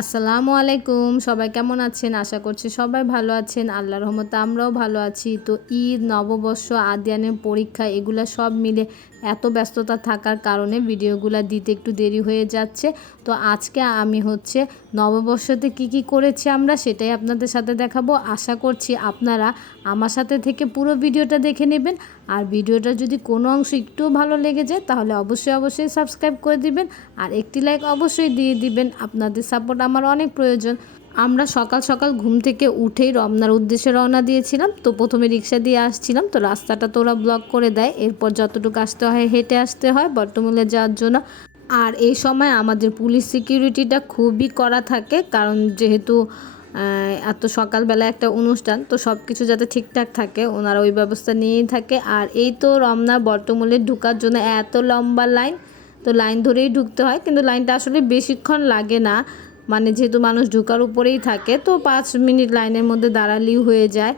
আসসালামু আলাইকুম। সবাই কেমন আছেন? আশা করছি সবাই ভালো আছেন। আল্লাহর রহমতে আমরাও ভালো আছি। তো ঈদ, নববর্ষ, আদিয়ানের পরীক্ষা, এগুলো সব মিলে এত ব্যস্ততা থাকার কারণে ভিডিওগুলো দিতে একটু দেরি হয়ে যাচ্ছে। তো আজকে আমি হচ্ছে নববর্ষতে কি কি করেছি আমরা সেটাই আপনাদের সাথে দেখাবো। আশা করছি আপনারা আমার সাথে থেকে পুরো ভিডিওটা দেখে নেবেন। আর ভিডিওটা যদি কোনো অংশ একটুও ভালো লেগে যায়, তাহলে অবশ্যই অবশ্যই সাবস্ক্রাইব করে দিবেন। আর একটি লাইক অবশ্যই দিয়ে দিবেন, আপনাদের সাপোর্ট আমার অনেক প্রয়োজন। আমরা সকাল সকাল ঘুম থেকে উঠেই রমনার উদ্দেশ্যে রওনা দিয়েছিলাম। তো প্রথমে রিক্সা দিয়ে আসছিলাম। তো রাস্তাটা তো ওরা ব্লক করে দেয়। এরপর যতটুকু আসতে হয়, হেঁটে আসতে হয়। বর্তমূলে যাওয়ার জন্য আর এই সময় আমাদের পুলিশ সিকিউরিটিটা খুবই করা থাকে, কারণ যেহেতু এত সকালবেলা একটা অনুষ্ঠান, তো সব কিছু যাতে ঠিকঠাক থাকে, ওনারা ওই ব্যবস্থা নিয়েই থাকে। আর এই তো রমনা বর্তমূলে ঢুকার জন্য এত লম্বা লাইন, তো লাইন ধরেই ঢুকতে হয়, কিন্তু লাইনটা আসলে বেশিক্ষণ লাগে না। মানে যেহেতু মানুষ ঢুকার উপরেই থাকে, তো পাঁচ মিনিট লাইনের মধ্যে দাঁড়ালেই হয়ে যায়।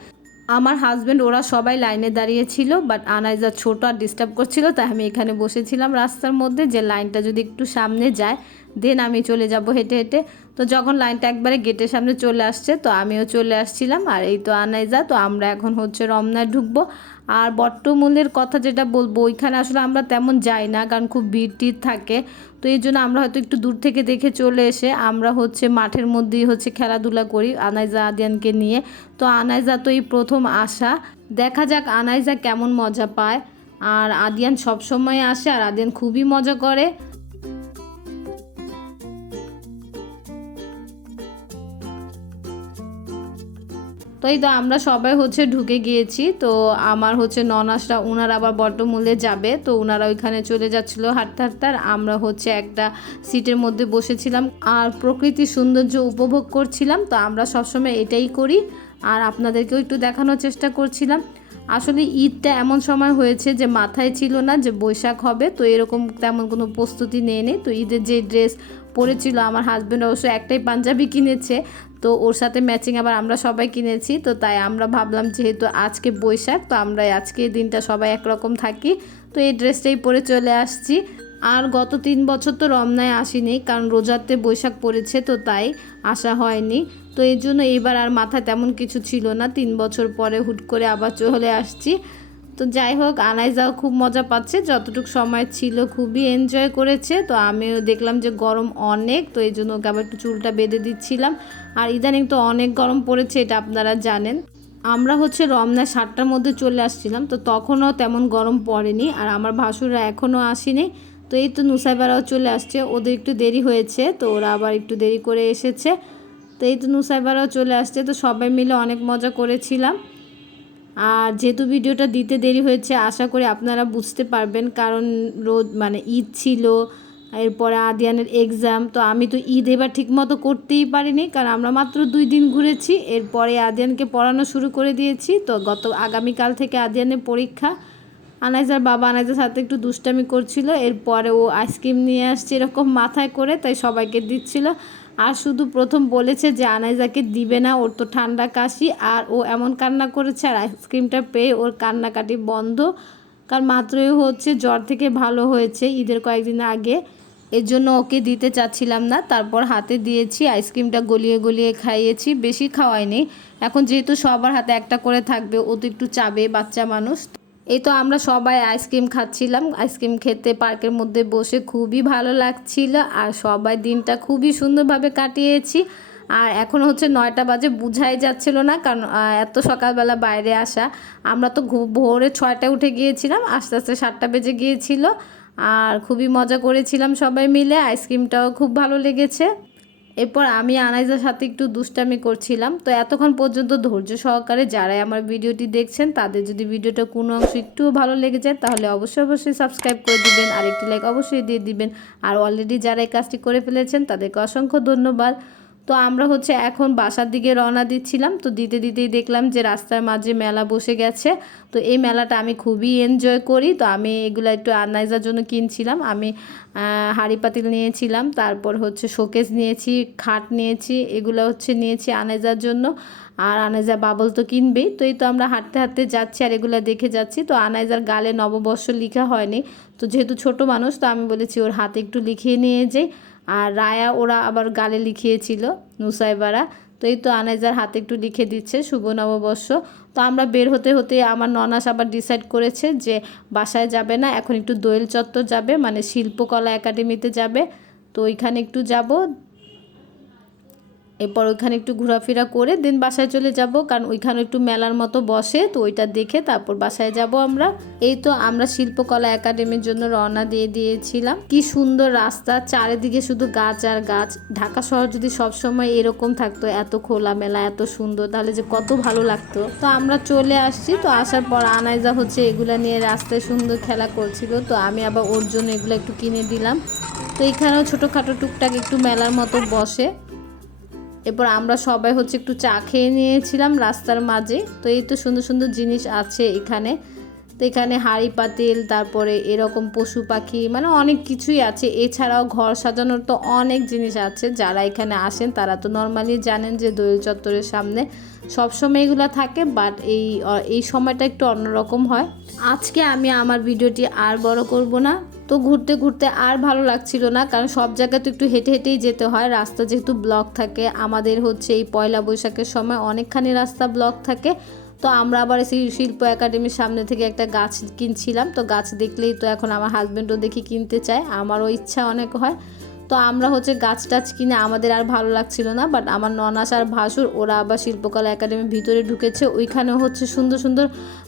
আমার হাজব্যান্ড ওরা সবাই লাইনে দাঁড়িয়েছিল বাট আনাইজা ছোট আর ডিস্টার্ব করছিল, তাই আমি এখানে বসেছিলাম রাস্তার মধ্যে। যে লাইনটা যদি একটু সামনে যায় দেন আমি চলে যাব হেঁটে হেঁটে। তো যখন লাইনটা একবারে গেটের সামনে চলে আসছে, তো আমিও চলে আসছিলাম। আর এই তো আনাইজা, তো আমরা এখন হচ্ছে রমনায় ঢুকবো। আর বট্টমূলের কথা যেটা বলব, ওইখানে আসলে আমরা তেমন যাই না, কারণ খুব ভিড় থাকে। তো এই জন্য আমরা হয়তো একটু দূর থেকে দেখে চলে এসে আমরা হচ্ছে মাঠের মধ্যেই হচ্ছে খেলাধুলা করি আনাইজা, আদিয়ানকে নিয়ে। তো আনাইজা তো এই প্রথম আসা। দেখা যাক আনাইজা কেমন মজা পায়। আর আদিয়ান সবসময় আসে আর আদিয়ান খুবই মজা করে। তো এই তো আমরা সবাই হচ্ছে ঢুকে গিয়েছি। তো আমার হচ্ছে ননাসরা ওনারা আবার বটমূলে যাবে। তো ওনারা ওইখানে চলে যাচ্ছিল হাঁটতে হাঁটতে আর আমরা হচ্ছে একটা সিটের মধ্যে বসেছিলাম। আর প্রকৃতির সৌন্দর্য উপভোগ করছিলাম। তো আমরা সবসময় এটাই করি। আর আপনাদেরকেও একটু দেখানোর চেষ্টা করছিলাম। আসলে ঈদটা এমন সময় হয়েছে যে মাথায় ছিল না যে বৈশাখ হবে, তো এরকম তেমন কোনো প্রস্তুতি নেই নেই তো ঈদের যে ড্রেস পরেছিল, আমার হাজব্যান্ড অবশ্য একটাই পাঞ্জাবি কিনেছে, তো ওর সাথে ম্যাচিং আবার আমরা সবাই কিনেছি, তো তাই আমরা ভাবলাম যেহেতু আজকে বৈশাখ, তো আমরা আজকে দিনটা সবাই একরকম থাকি। তো এই ড্রেসটাই পরে চলে আসছি। আর গত তিন বছর তো রমনায় আসিনি, কারণ রোজাতে বৈশাখ পড়েছে তো তাই আসা হয়নি। তো এই জন্য এবার আর মাথায় তেমন কিছু ছিল না, তিন বছর পরে হুট করে আবার চলে আসছি। তো যাই হোক, আনাইজাও খুব মজা পাচ্ছে, যতটুকু সময় ছিল খুবই এনজয় করেছে। তো আমিও দেখলাম যে গরম অনেক, তো এই জন্য ওকে আবার একটু চুলটা বেঁধে দিচ্ছিলাম। আর ইদানিং তো অনেক গরম পড়েছে, এটা আপনারা জানেন। আমরা হচ্ছে রমনায় সাতটার মধ্যে চলে আসছিলাম, তো তখনও তেমন গরম পড়েনি। আর আমার ভাসুররা এখনও আসেনি। তো এই তো নুসাইবারাও চলে আসছে। ওদের একটু দেরি হয়েছে, তো ওরা আবার একটু দেরি করে এসেছে। তো এই তো নুসাইবারাও চলে আসছে, তো সবাই মিলে অনেক মজা করেছিলাম। আর যেহেতু ভিডিওটা দিতে দেরি হয়েছে, আশা করি আপনারা বুঝতে পারবেন, কারণ রোজ মানে ঈদ ছিল, এরপরে আদিয়ানের এক্সাম তো আমি তো ঈদ এবার ঠিকমতো করতেই পারিনি, কারণ আমরা মাত্র দুই দিন ঘুরেছি। এরপরে আদিয়ানকে পড়ানো শুরু করে দিয়েছি, তো গত আগামীকাল থেকে আদিয়ানের পরীক্ষা। আনাইজার বাবা আনাইজার সাথে একটু দুষ্টামি করছিল, এরপরে ও আইসক্রিম নিয়ে আসছে এরকম মাথায় করে, তাই সবাইকে দিচ্ছিল। আর শুধু প্রথম বলেছে যে আনাইজাকে দিবে না, ওর তো ঠান্ডা কাশি, আর ও এমন কান্না করেছে, আর আইসক্রিমটা পেয়ে ওর কান্নাকাটি বন্ধ। কারণ মাত্রই হচ্ছে জ্বর থেকে ভালো হয়েছে ঈদের কয়েকদিন আগে এর জন্য ওকে দিতে চাচ্ছিলাম না। তারপর হাতে দিয়েছি, আইসক্রিমটা গলিয়ে গলিয়ে খাইয়েছি, বেশি খাওয়াইনি। এখন যেহেতু সবার হাতে একটা করে থাকবে, ও তো একটু চাবে, বাচ্চা মানুষ এই তো আমরা সবাই আইসক্রিম খাচ্ছিলাম। আইসক্রিম খেতে পার্কের মধ্যে বসে খুবই ভালো লাগছিল আর সবাই দিনটা খুবই সুন্দরভাবে কাটিয়েছি। আর এখন হচ্ছে নয়টা বাজে, বুঝাই যাচ্ছিল না কারণ এত সকালবেলা বাইরে আসা। আমরা তো ভোরে ছয়টায় উঠে গিয়েছিলাম, আস্তে আস্তে সাতটা বেজে গিয়েছিল। আর খুবই মজা করেছিলাম সবাই মিলে, আইসক্রিমটাও খুব ভালো লেগেছে। এরপর আমি আনাইজার সাথে একটু দুষ্টামি করছিলাম। তো এতক্ষণ পর্যন্ত ধৈর্য সহকারে যারাই আমার ভিডিওটি দেখছেন, তাদের যদি ভিডিওটা কোনো অংশ একটুও ভালো লেগে যায়, তাহলে অবশ্যই অবশ্যই সাবস্ক্রাইব করে দিবেন আর একটি লাইক অবশ্যই দিয়ে দিবেন। আর অলরেডি যারা এই কাজটি করে ফেলেছেন, তাদেরকে অসংখ্য ধন্যবাদ। তো আমরা হচ্ছে এখন বাসার দিকে রওনা দিচ্ছিলাম। তো দিতে দিতেই দেখলাম যে রাস্তার মাঝে মেলা বসে গেছে। তো এই মেলাটা আমি খুবই এনজয় করি। তো আমি এগুলো একটু আনাইজার জন্য কিনছিলাম। আমি হাঁড়ি পাতিল নিয়েছিলাম। তারপর হচ্ছে শোকেস নিয়েছি, খাট নিয়েছি, এগুলো হচ্ছে নিয়েছি আনাইজার জন্য। আর আনাইজা বাবল তো কিনবেই। তো এই তো আমরা হাঁটতে হাঁটতে যাচ্ছি আর এগুলো দেখে যাচ্ছি। তো আনাইজার গালে নববর্ষ লেখা হয়নি। তো যেহেতু ছোট মানুষ, তো আমি বলেছি ওর হাতে একটু লিখিয়ে নিয়ে যাই। আর রায়া ওরা আবার গালে লিখিয়েছিল, নুসাইবারা। তো এই তো আনাইজার হাতে একটু লিখে দিচ্ছে, শুভ নববর্ষ। তো আমরা বের হতে হতে আমার ননাস আবার ডিসাইড করেছে যে বাসায় যাবে না, এখন একটু দোয়েল চত্বর যাবে মানে শিল্পকলা একাডেমিতে যাবে। তো ওইখানে একটু যাব এরপর ওইখানে একটু ঘোরাফেরা করে দেন বাসায় চলে যাব, কারণ ওইখানে একটু মেলার মতো বসে, তো ওইটা দেখে তারপর বাসায় যাব আমরা। এই তো আমরা শিল্পকলা একাডেমির জন্য রওনা দিয়ে দিয়েছিলাম। কি সুন্দর রাস্তা, চারিদিকে শুধু গাছ আর গাছ। ঢাকা শহর যদি সবসময় এরকম থাকতো, এত খোলা মেলা এত সুন্দর, তাহলে যে কত ভালো লাগতো। তো আমরা চলে আসছি, তো আসার পর আনাইজা হচ্ছে এগুলা নিয়ে রাস্তায় সুন্দর খেলা করছিল, তো আমি আবার ওর জন্য এগুলো একটু কিনে দিলাম। তো এখানেও ছোটোখাটো টুকটাক একটু মেলার মতো বসে। এরপর আমরা সবাই হচ্ছে একটু চা খেয়ে নিয়েছিলাম রাস্তার মাঝে। তো এই তো সুন্দর সুন্দর জিনিস আছে এখানে। তো এখানে হাঁড়ি পাতিল, তারপরে এরকম পশু পাখি মানে অনেক কিছুই আছে। এছাড়াও ঘর সাজানোর তো অনেক জিনিস আছে। যারা এখানে আসেন, তারা তো নর্মালি জানেন যে দোয়েল চত্বরের সামনে সবসময় এগুলো থাকে বাট এই এই সময়টা একটু অন্যরকম হয়। আজকে আমি আমার ভিডিওটি আর বড় করব না। তো ঘুরতে ঘুরতে আর ভালো লাগছিল না, কারণ সব জায়গায় তো একটু হেঁটে হেঁটেই যেতে হয়। রাস্তা যেহেতু ব্লক থাকে, আমাদের হচ্ছে এই পয়লা বৈশাখের সময় অনেকখানি রাস্তা ব্লক থাকে। তো আমরা আবার সেই শিল্প একাডেমির সামনে থেকে একটা গাছ কিনছিলাম। তো গাছ দেখলেই তো এখন আমার হাজব্যান্ডও দেখি কিনতে চায়, আমারও ইচ্ছা অনেক হয়। তো আমরা হচ্ছে গাছ টাছ কিনে আমাদের আর ভালো লাগছিল না বাট আমার ননাস আর ভাসুর ওরা আবার শিল্পকলা একাডেমির ভিতরে ঢুকেছে ওইখানে হচ্ছে সুন্দর সুন্দর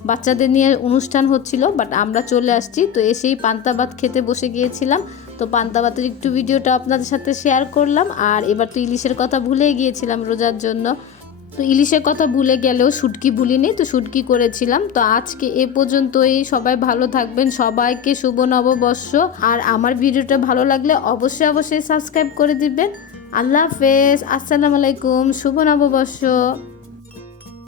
বাচ্চাদের নিয়ে অনুষ্ঠান হচ্ছিল বাট আমরা চলে আসছি, তো এসেই পান্তা ভাত খেতে বসে গিয়েছিলাম, তো পান্তাবাতের একটু ভিডিওটা আপনাদের সাথে শেয়ার করলাম, আর এবার তো ইলিশের কথা ভুলেই গিয়েছিলাম রোজার জন্য তো ইলিশের কথা ভুলে গেলেও শুটকি ভুলিনি, তো শুটকি করেছিলাম। তো আজকে এ পর্যন্তই, সবাই ভালো থাকবেন, সবাইকে শুভ নববর্ষ। আর আমার ভিডিওটা ভালো লাগলে অবশ্যই অবশ্যই সাবস্ক্রাইব করে দিবেন। আল্লাহ হাফেজ, আসসালামু আলাইকুম, শুভ নববর্ষ।